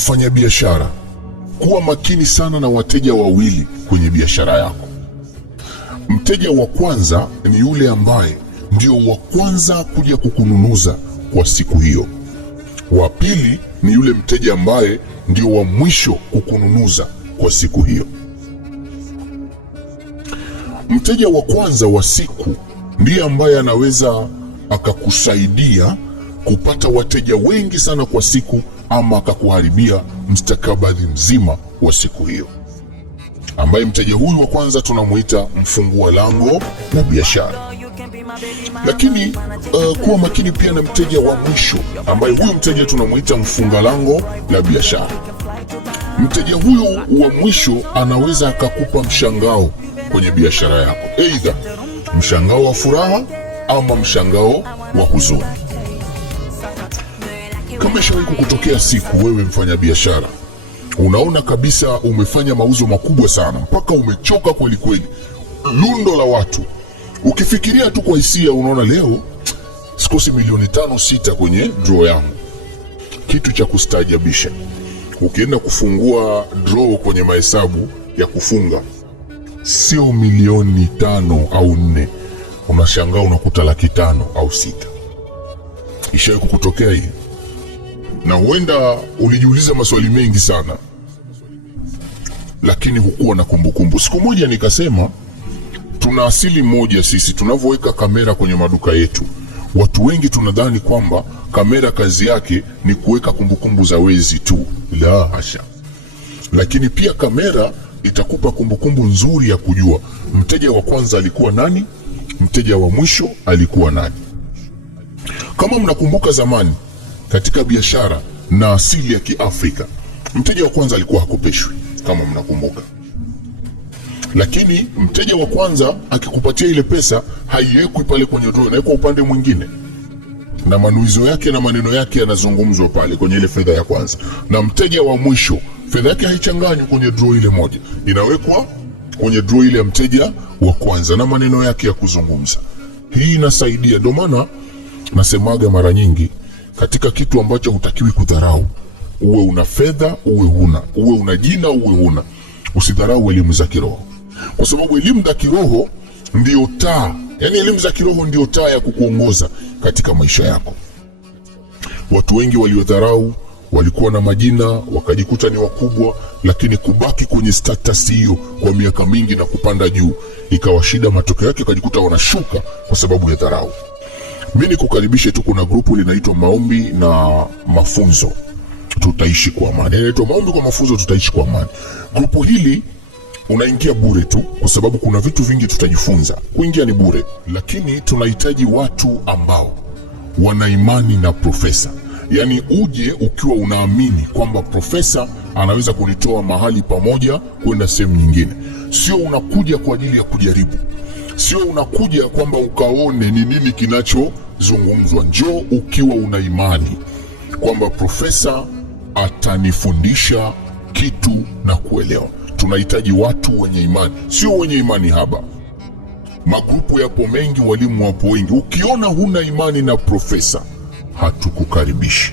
Mfanyabiashara, kuwa makini sana na wateja wawili kwenye biashara yako. Mteja wa kwanza ni yule ambaye ndio wa kwanza kuja kukununuza kwa siku hiyo. Wa pili ni yule mteja ambaye ndio wa mwisho kukununuza kwa siku hiyo. Mteja wa kwanza wa siku ndiye ambaye anaweza akakusaidia kupata wateja wengi sana kwa siku, ama akakuharibia mstakabali mzima wa siku hiyo, ambaye mteja huyu wa kwanza tunamuita mfungua lango la biashara. Lakini kuwa makini pia na mteja wa mwisho, ambaye huyu mteja tunamuita mfunga lango la biashara. Mteja huyu wa mwisho anaweza akakupa mshangao kwenye biashara yako, aidha mshangao wa furaha ama mshangao wa huzuni. Kama ishawahi kukutokea siku wewe mfanya biashara unaona kabisa umefanya mauzo makubwa sana mpaka umechoka kweli kweli, lundo la watu, ukifikiria tu kwa hisia unaona leo sikosi milioni 5-6 kwenye draw yangu. Kitu cha kustaajabisha, ukienda kufungua draw kwenye mahesabu ya kufunga sio milioni 5 au 4, unashangaa unakuta 500,000 au 6. Ishawahi kukutokea hii? Na huenda ulijiuliza maswali mengi sana, lakini hukuwa na kumbukumbu. Siku moja nikasema, tuna asili moja sisi. Tunavyoweka kamera kwenye maduka yetu, watu wengi tunadhani kwamba kamera kazi yake ni kuweka kumbukumbu za wezi tu. La hasha! Lakini pia kamera itakupa kumbukumbu nzuri ya kujua mteja wa kwanza alikuwa nani, mteja wa mwisho alikuwa nani. Kama mnakumbuka zamani katika biashara na asili ya Kiafrika, mteja wa kwanza alikuwa hakopeshwi, kama mnakumbuka. Lakini mteja wa kwanza akikupatia ile pesa haiwekwi pale kwenye draw, inawekwa upande mwingine, na manuizo yake na maneno yake yanazungumzwa pale kwenye ile fedha ya kwanza. Na mteja wa mwisho fedha yake haichanganywi kwenye draw ile moja, inawekwa kwenye draw ile ya mteja wa kwanza na maneno yake ya kuzungumza. Hii inasaidia. Ndio maana nasemaga mara nyingi, katika kitu ambacho hutakiwi kudharau, uwe una fedha uwe huna, uwe una jina uwe huna, usidharau elimu za kiroho, kwa sababu elimu za kiroho ndio taa. Yani elimu za kiroho ndio taa ya kukuongoza katika maisha yako. Watu wengi waliodharau walikuwa na majina wakajikuta ni wakubwa, lakini kubaki kwenye status hiyo kwa miaka mingi na kupanda juu ikawa shida. Matokeo yake wakajikuta wanashuka kwa sababu ya dharau. Mimi nikukaribishe tu, kuna grupu linaitwa Maombi na Mafunzo Tutaishi kwa Amani. Inaitwa Maombi kwa Mafunzo Tutaishi kwa Amani. Grupu hili unaingia bure tu, kwa sababu kuna vitu vingi tutajifunza. Kuingia ni bure, lakini tunahitaji watu ambao wana imani na profesa. Yaani uje ukiwa unaamini kwamba profesa anaweza kunitoa mahali pamoja kwenda sehemu nyingine. Sio unakuja kwa ajili ya kujaribu, sio unakuja kwamba ukaone ni nini kinachozungumzwa. Njoo ukiwa una imani kwamba profesa atanifundisha kitu na kuelewa. Tunahitaji watu wenye imani, sio wenye imani haba. Magrupu yapo mengi, walimu wapo wengi. Ukiona huna imani na profesa, hatukukaribishi.